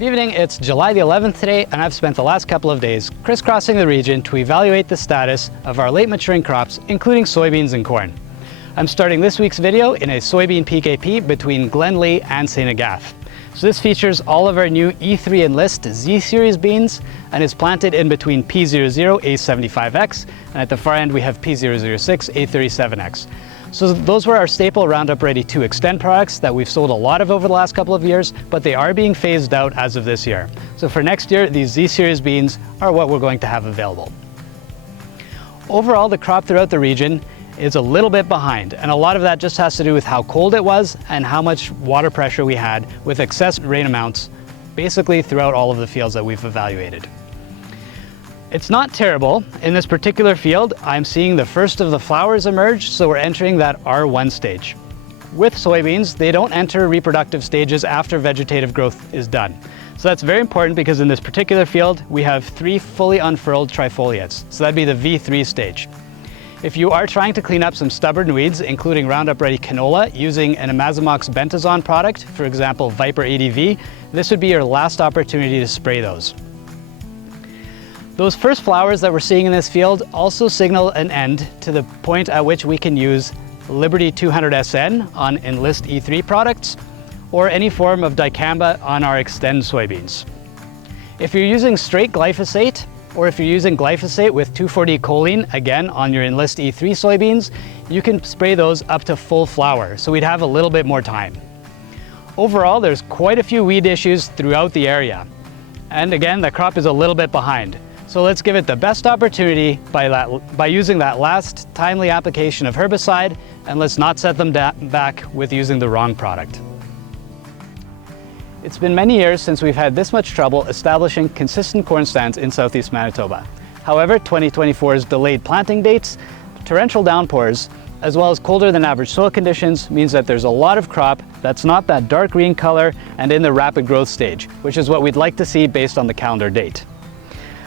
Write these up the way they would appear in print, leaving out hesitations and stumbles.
Good evening, it's July the 11th today, and I've spent the last couple of days crisscrossing the region to evaluate the status of our late maturing crops, including soybeans and corn. I'm starting this week's video in a soybean PKP between Glenlee and St. Agath. So this features all of our new E3 Enlist Z series beans and is planted in between P00 A75X, and at the far end we have P006 A37X. So those were our staple Roundup Ready 2 Xtend products that we've sold a lot of over the last couple of years, but they are being phased out as of this year. So for next year, these Z series beans are what we're going to have available. Overall, the crop throughout the region is a little bit behind, and a lot of that just has to do with how cold it was and how much water pressure we had with excess rain amounts basically throughout all of the fields that we've evaluated. It's not terrible. In this particular field, I'm seeing the first of the flowers emerge, so we're entering that R1 stage. With soybeans, they don't enter reproductive stages after vegetative growth is done. So that's very important because in this particular field, we have 3 fully unfurled trifoliates. So that'd be the V3 stage. If you are trying to clean up some stubborn weeds, including Roundup Ready canola, using an imazamox bentazone product, for example, Viper ADV, this would be your last opportunity to spray those. Those first flowers that we're seeing in this field also signal an end to the point at which we can use Liberty 200 SN on Enlist E3 products or any form of dicamba on our Xtend soybeans. If you're using straight glyphosate, or if you're using glyphosate with 2,4-D choline, again on your Enlist E3 soybeans, you can spray those up to full flower, so we'd have a little bit more time. Overall, there's quite a few weed issues throughout the area. And again, the crop is a little bit behind. So let's give it the best opportunity by using that last timely application of herbicide, and let's not set them back with using the wrong product. It's been many years since we've had this much trouble establishing consistent corn stands in southeast Manitoba. However, 2024's delayed planting dates, torrential downpours, as well as colder than average soil conditions means that there's a lot of crop that's not that dark green color and in the rapid growth stage, which is what we'd like to see based on the calendar date.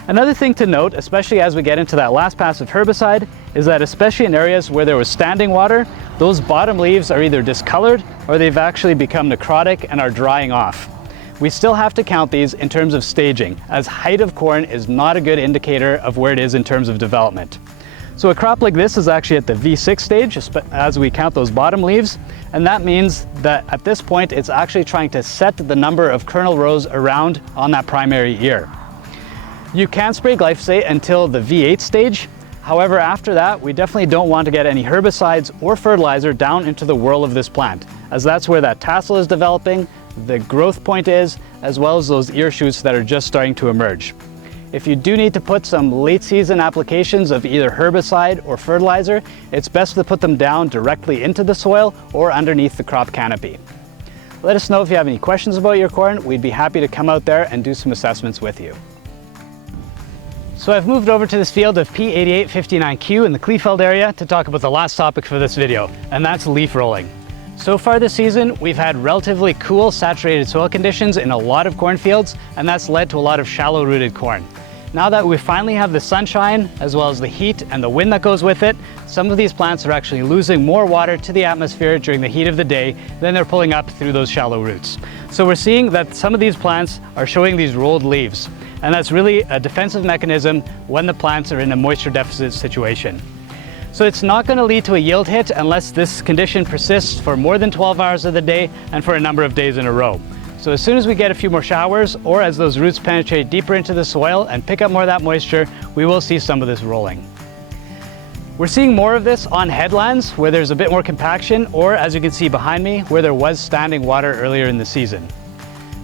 Another thing to note, especially as we get into that last pass of herbicide, is that especially in areas where there was standing water, those bottom leaves are either discolored or they've actually become necrotic and are drying off. We still have to count these in terms of staging, as height of corn is not a good indicator of where it is in terms of development. So a crop like this is actually at the V6 stage as we count those bottom leaves, and that means that at this point it's actually trying to set the number of kernel rows around on that primary ear. You can spray glyphosate until the V8 stage. However, after that, we definitely don't want to get any herbicides or fertilizer down into the whorl of this plant, as that's where that tassel is developing, the growth point is, as well as those ear shoots that are just starting to emerge. If you do need to put some late season applications of either herbicide or fertilizer, it's best to put them down directly into the soil or underneath the crop canopy. Let us know if you have any questions about your corn. We'd be happy to come out there and do some assessments with you. So I've moved over to this field of P8859Q in the Kleefeld area to talk about the last topic for this video, and that's leaf rolling. So far this season, we've had relatively cool, saturated soil conditions in a lot of cornfields, and that's led to a lot of shallow-rooted corn. Now that we finally have the sunshine, as well as the heat and the wind that goes with it, some of these plants are actually losing more water to the atmosphere during the heat of the day than they're pulling up through those shallow roots. So we're seeing that some of these plants are showing these rolled leaves, and that's really a defensive mechanism when the plants are in a moisture deficit situation. So it's not going to lead to a yield hit unless this condition persists for more than 12 hours of the day and for a number of days in a row. So as soon as we get a few more showers, or as those roots penetrate deeper into the soil and pick up more of that moisture, we will see some of this rolling. We're seeing more of this on headlands where there's a bit more compaction, or as you can see behind me, where there was standing water earlier in the season.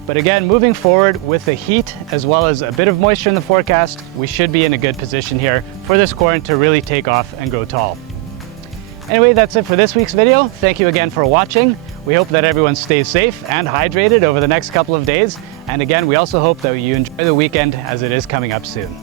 But again, moving forward with the heat as well as a bit of moisture in the forecast, we should be in a good position here for this corn to really take off and grow tall. Anyway, that's it for this week's video. Thank you again for watching. We hope that everyone stays safe and hydrated over the next couple of days. And again, we also hope that you enjoy the weekend as it is coming up soon.